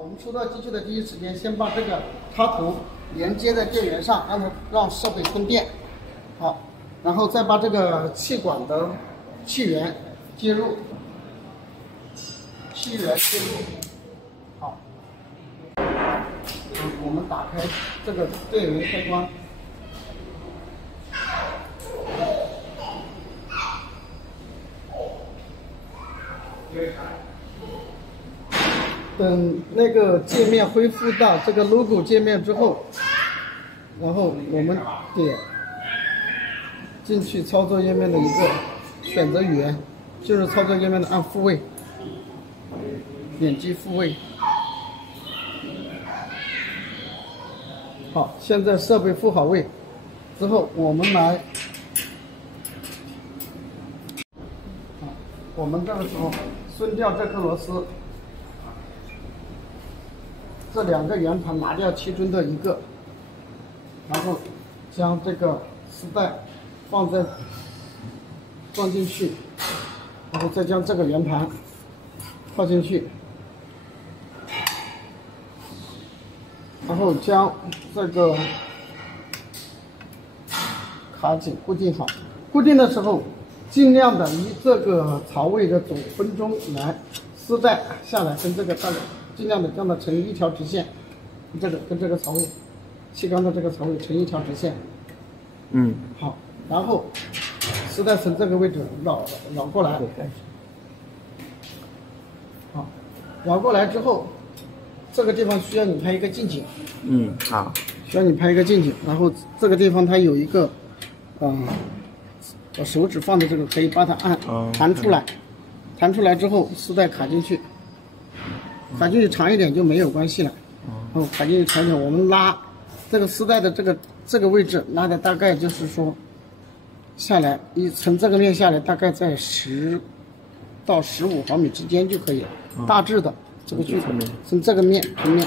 我们收到机器的第一时间，先把这个插头连接在电源上，让设备充电。好，然后再把这个气管的气源接入，好，我们打开这个电源开关。等那个界面恢复到这个 logo 界面之后，然后我们点进去操作页面的一个选择语言，就是操作页面的按复位，点击复位。好，现在设备复好位之后，我们来，我们这个时候松掉这颗螺丝。这两个圆盘拿掉其中的一个，然后将这个丝带放进去，然后再将这个圆盘放进去，然后将这个卡紧固定好。固定的时候，尽量的以这个槽位的总分钟来，丝带下来跟这个大概。尽量的让它成一条直线，跟这个槽位，气缸的这个槽位成一条直线。好，然后丝带从这个位置绕过来。好，绕过来之后，这个地方需要你拍一个近景。好。需要你拍一个近景，然后这个地方它有一个，我手指放的这个可以把它弹出来，弹出来之后丝带卡进去。卡进去长一点就没有关系了。然后卡进去长一点，我们拉这个丝带的这个位置拉的大概就是说下来，从这个面下来大概在10到15毫米之间就可以了。大致的这个距离，从这个面平面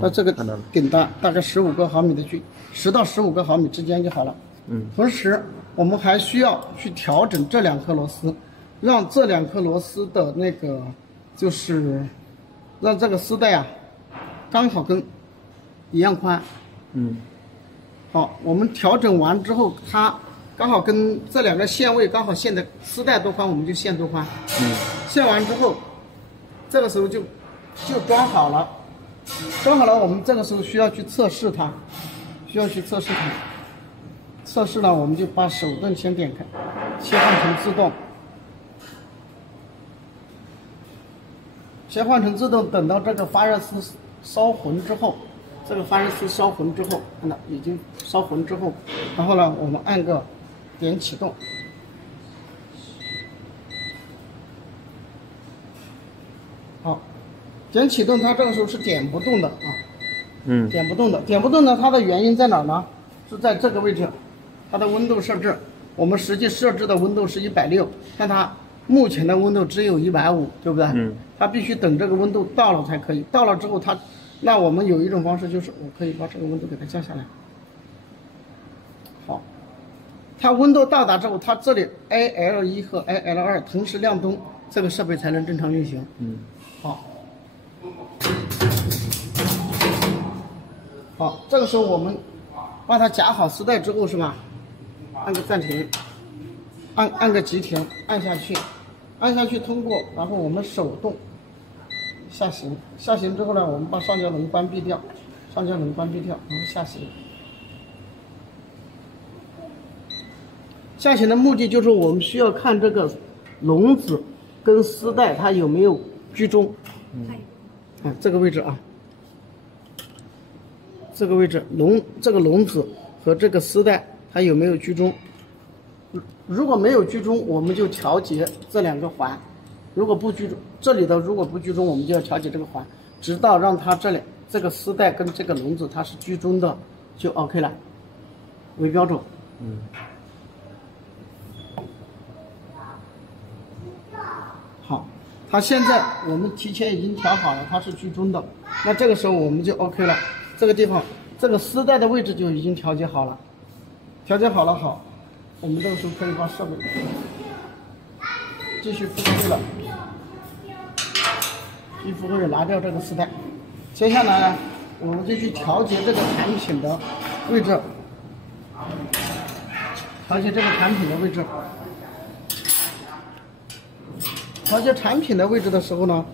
到这个顶端大概15个毫米的距离，10到15个毫米之间就好了。同时我们还需要去调整这两颗螺丝，让这两颗螺丝的那个就是让这个丝带啊，刚好跟一样宽。好，我们调整完之后，它刚好跟这两个线位刚好线的丝带多宽，我们就线多宽。线完之后，这个时候就装好了。装好了，我们这个时候需要去测试它，测试呢，我们就把手动先点开，切换成自动。切换成自动，等到这个发热丝烧浑之后，看到已经烧浑之后，然后呢，我们按个点启动。好，点启动，它这个时候是点不动的啊。点不动的，它的原因在哪儿呢？是在这个位置，它的温度设置，我们实际设置的温度是160，看它目前的温度只有150，对不对？它必须等这个温度到了才可以。到了之后那我们有一种方式，就是我可以把这个温度给它降下来。好，它温度到达之后，它这里 AL1 和 AL2 同时亮灯，这个设备才能正常运行。好，这个时候我们把它夹好丝带之后，是吧？按个暂停，按个急停，按下去通过，然后我们手动下行之后呢，我们把上胶轮关闭掉，然后下行。下行的目的就是我们需要看这个笼子跟丝带它有没有居中。这个位置啊，这个位置这个笼子和这个丝带它有没有居中？如果没有居中，我们就调节这两个环；如果不居中，这里的如果不居中，我们就要调节这个环，直到让它这个丝带跟这个笼子它是居中的，就 OK 了，为标准。好，它现在我们提前已经调好了，它是居中的，那这个时候我们就 OK 了。这个地方这个丝带的位置就已经调节好了，好。我们这个时候可以把设备继续复位了，拿掉这个丝带。接下来呢，我们就去调节这个产品的位置，调节这个产品的位置。调节产品的位置的时候呢，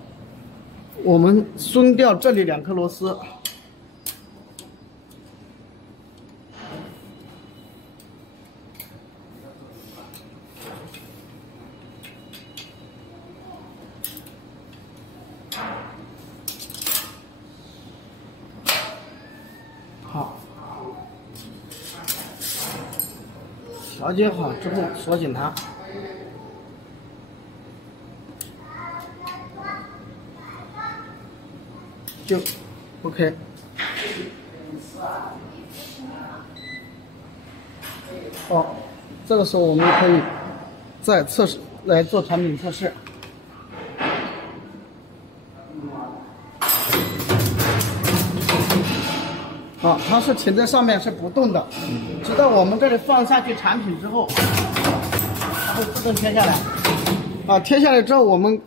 我们松掉这里2颗螺丝。好，调节好之后锁紧它。就 OK。好，这个时候我们可以再测试来做产品测试。好，它是停在上面是不动的，直到我们这里放下去产品之后，它会自动贴下来。啊，贴下来之后，我们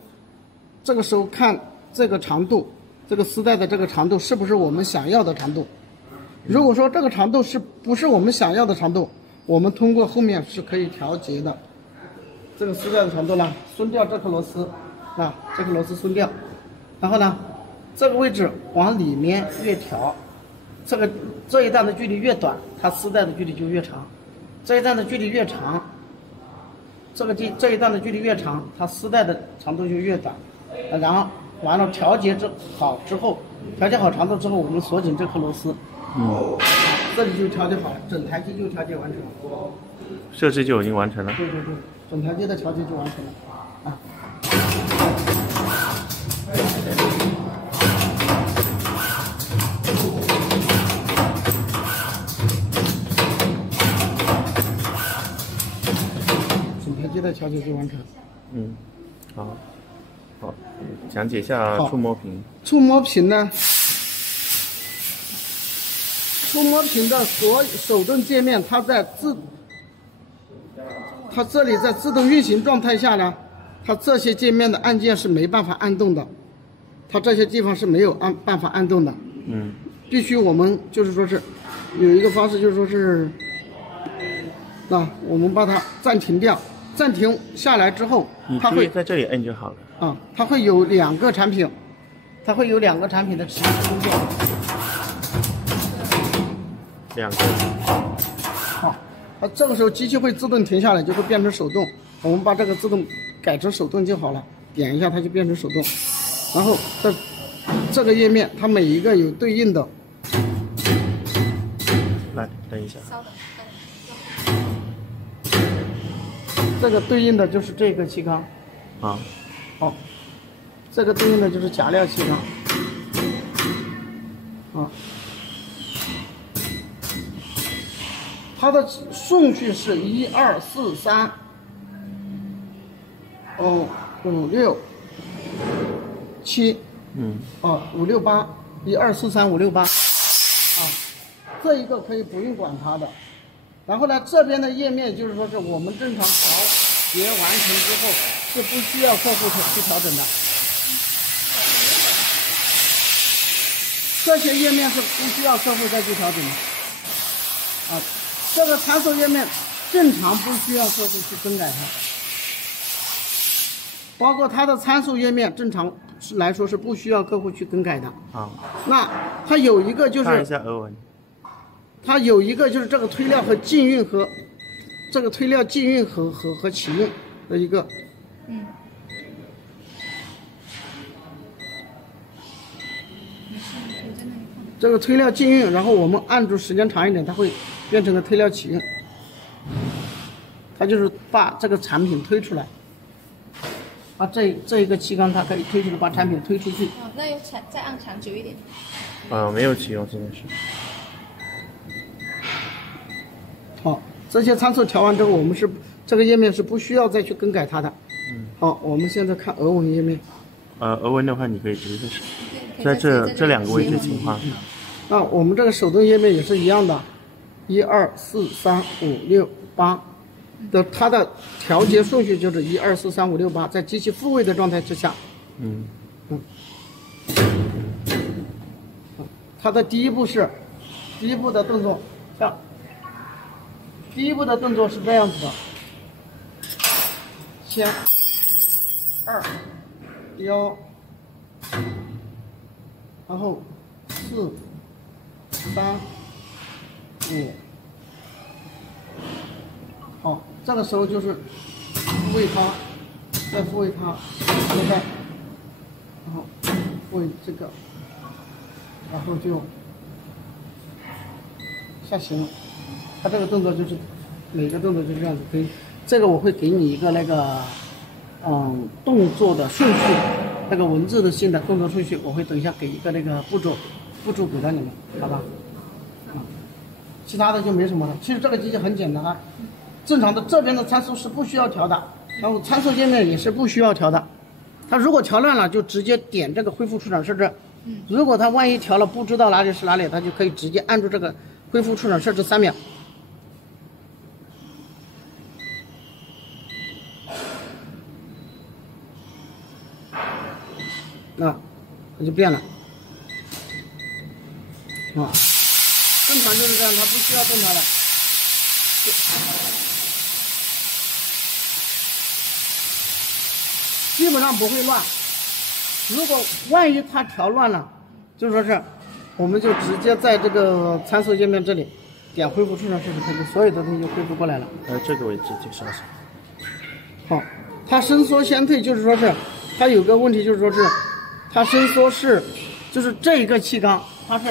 这个时候看这个长度。这个丝带的这个长度是不是我们想要的长度？如果说这个长度是不是我们想要的长度，我们通过后面是可以调节的。这个丝带的长度呢，松掉这颗螺丝，啊，这颗螺丝松掉，然后呢，这个位置往里面越调，这一段的距离越短，它丝带的距离就越长；这一段的距离越长，这一段的距离越长，它丝带的长度就越短，然后。完了，调节好之后，调节好长度之后，我们锁紧这颗螺丝。这里就调节好了，整台机就调节完成了。设置就已经完成了。对，整台机的调节就完成了。啊。整台机的调节就完成了。好。好，讲解一下触摸屏。触摸屏呢？触摸屏的手动界面，它这里在自动运行状态下呢，它这些界面的按键是没办法按动的，它这些地方是没有办法按动的。必须我们就是说是有一个方式，就是说是，我们把它暂停掉，暂停下来之后，它会在这里摁就好了。它会有2个产品，它会有2个产品的持续工作。2个。好，这个时候机器会自动停下来，就会变成手动。我们把这个自动改成手动就好了，点一下它就变成手动。然后这个页面，它每一个有对应的。来，等一下。稍等。这个对应的就是这个气缸。好，这个对应的就是夹料气缸。它的顺序是1、2、4、3、5、6、7，5、6、8，1、2、4、3、5、6、8，这一个可以不用管它的。然后呢，这边的页面就是说是我们正常调节完成之后是不需要客户去调整的，这些页面是不需要客户再去调整的。这个参数页面正常不需要客户去更改它，包括它的参数页面正常来说是不需要客户去更改的。那它有一个就是看一下俄文。它有一个就是这个推料和进运和这个推料进运和启运的一个。这个推料进运，然后我们按住时间长一点，它会变成个推料启运。它就是把这个产品推出来，把这一个气缸它可以推出来，把产品推出去。那要再按长久一点。没有启用，现在是。好，这些参数调完之后，我们是这个页面是不需要再去更改它的。好，我们现在看俄文页面。俄文的话，你可以直接在这2个位置切换。那我们这个手动页面也是一样的，1、2、4、3、5、6、8的，它的调节顺序就是1、2、4、3、5、6、8，在机器复位的状态之下。它的第一步的动作，像第一步的动作是这样子的，先2、1，然后4、3、5，好，这个时候就是复位它，再复位它，现在，然后复位这个，然后就下行了。它这个动作就是每个动作就是这样子，可以。这个我会给你一个那个动作的顺序，那个文字的性的动作顺序，我会等一下给一个那个步骤给到你们，好吧？其他的就没什么了。其实这个机器很简单啊，正常的这边的参数是不需要调的，然后参数界面也是不需要调的。它如果调乱了，就直接点这个恢复出厂设置。如果它万一调了不知道哪里是哪里，它就可以直接按住这个恢复出厂设置3秒。它就变了，正常就是这样，它不需要动它的，基本上不会乱。如果万一它调乱了，就说是，我们就直接在这个参数界面这里点恢复出厂设置，它就所有的东西就恢复过来了。这个位置介绍一下。好，它伸缩先退，就是说是它有个问题，就是说是。它伸缩是，就是这一个气缸，它是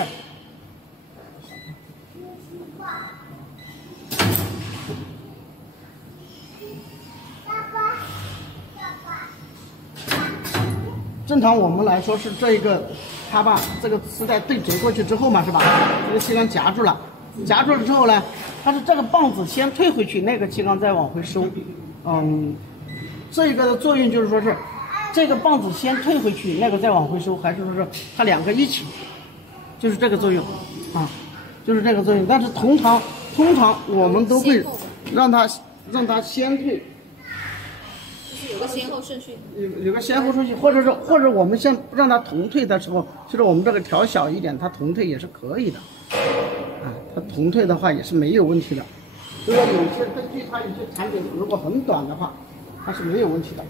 正常我们来说是这一个，它把这个丝带对折过去之后嘛，是吧？这个气缸夹住了之后呢，它是这个棒子先退回去，那个气缸再往回收。这个的作用就是说是。这个棒子先退回去，那个再往回收，还是说是它两个一起，就是这个作用啊，就是这个作用。但是通常我们都会让它先退，就是有个先后顺序。有个先后顺序，或者我们先让它同退的时候，就是我们这个调小一点，它同退也是可以的啊。它同退的话也是没有问题的。如果根据它有些产品如果很短的话，它是没有问题的。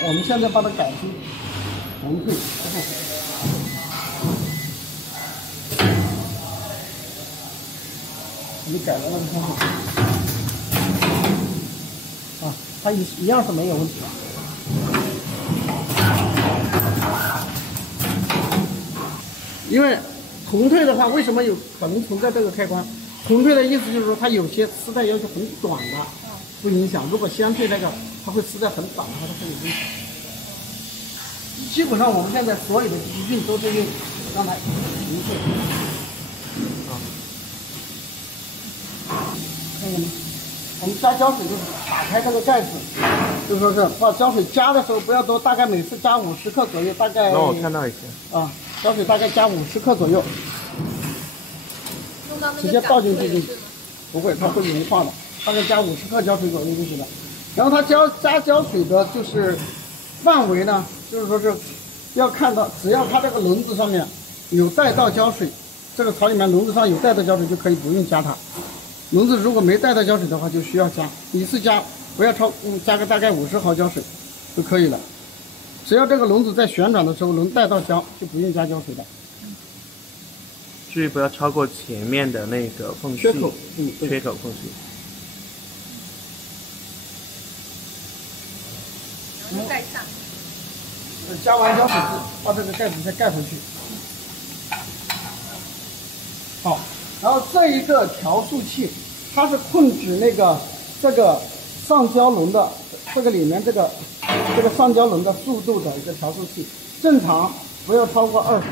我们现在把它改成同退之后，我们改了那个之后，它一样是没有问题的。因为同退的话，为什么有可能存在这个开关？同退的意思就是说，它有些丝带要求很短的，不影响。如果先退那个，它会丝带很短的话，它会有问题。基本上我们现在所有的机器都是用让它同退。看见没？我们加胶水就是打开这个盖子，就说是把胶水加的时候不要多，大概每次加50克左右，大概。让我看到一下。胶水大概加50克左右。直接倒进去就不会，它会融化的。大概加50克胶水左右就行了。然后它加胶水的就是范围呢，就是说是要看到，只要它这个轮子上面有带到胶水，这个槽里面轮子上有带到胶水就可以不用加它。轮子如果没带到胶水的话，就需要加。一次加不要加个大概50毫胶水就可以了。只要这个轮子在旋转的时候能带到胶，就不用加胶水的。注意不要超过前面的那个缝隙，缺口缝隙。然后盖上。加完胶水后，把这个盖子再盖回去。好，然后这一个调速器，它是控制这个上胶轮的这个里面这个上胶轮的速度的一个调速器，正常不要超过20。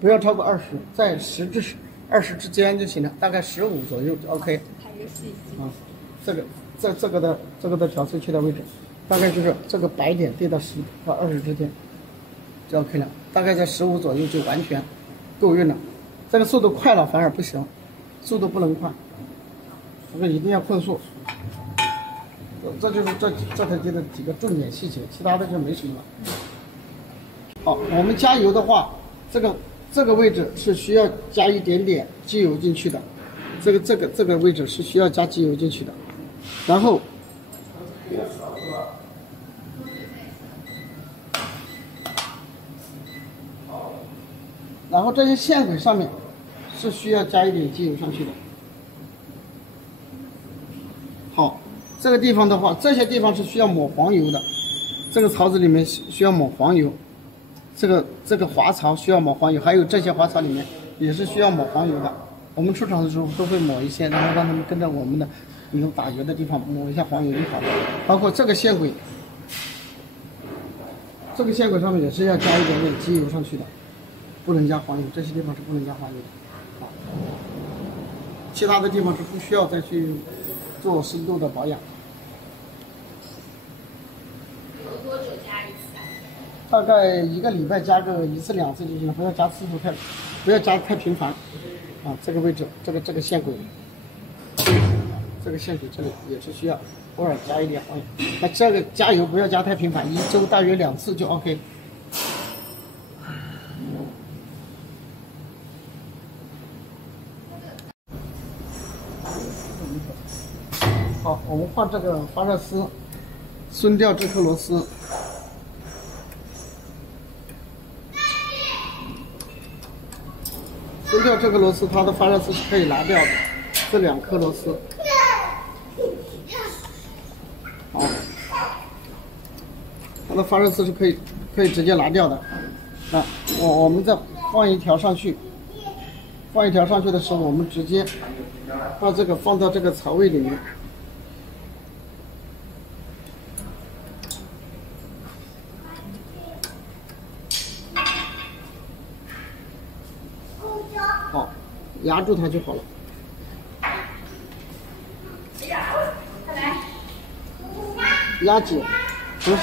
不要超过20，在10至20之间就行了，大概15左右就 OK。这个的调速器的位置，大概就是这个白点对到10到20之间就 OK 了，大概在15左右就完全够用了。这个速度快了反而不行，速度不能快。这个一定要混速。这就是这台机的几个重点细节，其他的就没什么了。好，我们加油的话，这个位置是需要加一点点机油进去的，这个位置是需要加机油进去的，然后这些线轨上面是需要加一点机油上去的。好，这个地方的话，这些地方是需要抹黄油的，这个槽子里面需要抹黄油，这个滑槽需要抹黄油，还有这些滑槽里面也是需要抹黄油的。我们出厂的时候都会抹一些，然后让他们跟着我们的有打油的地方抹一下黄油就好了。包括这个线轨，这个线轨上面也是要加一点点机油上去的，不能加黄油，这些地方是不能加黄油的。好，其他的地方是不需要再去做深度的保养。多久加一次啊？大概1个礼拜加个1次2次就行了，不要加次数不要加太频繁。啊，这个位置，这个线轨，这个线轨这里也是需要偶尔加一点黄油。那这个加油不要加太频繁，1周大约2次就 OK。好，我们换这个发热丝，松掉这颗螺丝。松掉这个螺丝，它的发热丝是可以拿掉的，这2颗螺丝。好，它的发热丝是可以直接拿掉的。那我们再放一条上去，放一条上去的时候，我们直接把这个放到这个槽位里面。好，压住它就好了。压紧，同时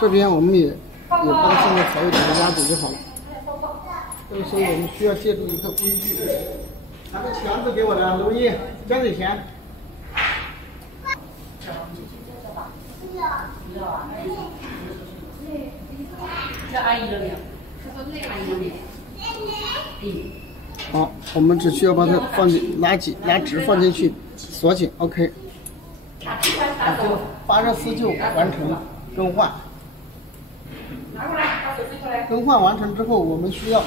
这边我们也把它放在槽位里面压紧就好了。这个时候我们需要借助一个工具，拿个钳子给我的，刘一，江水钳。这阿姨这边，好，我们只需要把它放进拉直放进去，锁紧 ，OK。这个发热丝就完成了更换。更换完成之后，我们需要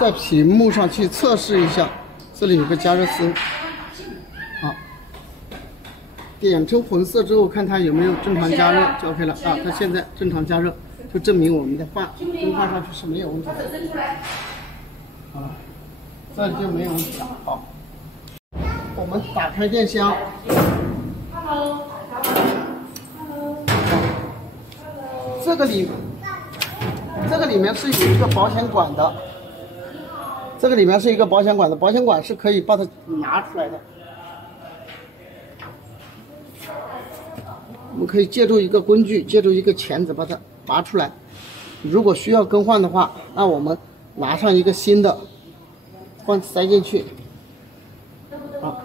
在屏幕上去测试一下，这里有个加热丝，好，点成红色之后，看它有没有正常加热就 OK 了啊。它现在正常加热，就证明我们的更换上去是没有问题的。好了，这就没有问题了。好，我们打开电箱。这个里面是有一个保险管的，这个里面是一个保险管的，保险管是可以把它拿出来的。我们可以借助一个工具，借助一个钳子把它拔出来。如果需要更换的话，那我们拿上一个新的，塞进去。好，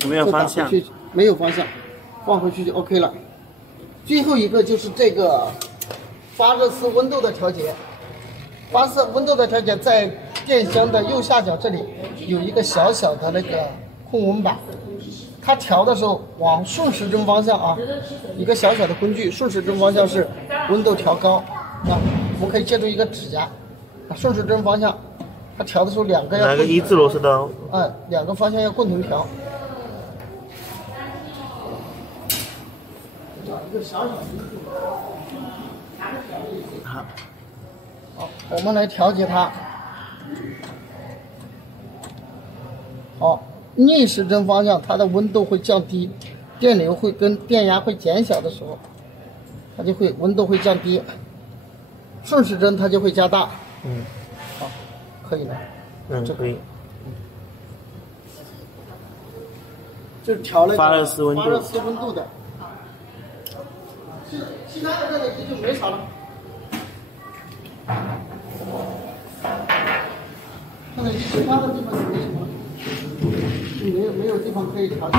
有没有方向？没有方向，放回去就 OK 了。最后一个就是这个发热丝温度的调节。发热温度的调节在电箱的右下角这里有一个小小的那个控温板，它调的时候往顺时针方向啊，一个小小的工具，顺时针方向是温度调高啊，我们可以借助一个指甲，顺时针方向，它调的时候两个要拿个1字螺丝刀，两个方向要共同调。一个小小的好，我们来调节它。好，逆时针方向它的温度会降低，电流会跟电压会减小的时候，它就会温度会降低。顺时针它就会加大。好，可以了。可以。就是调了发热丝温度的。其他的这个就没啥了。看看其他的地方有没有什么。没有地方可以调节。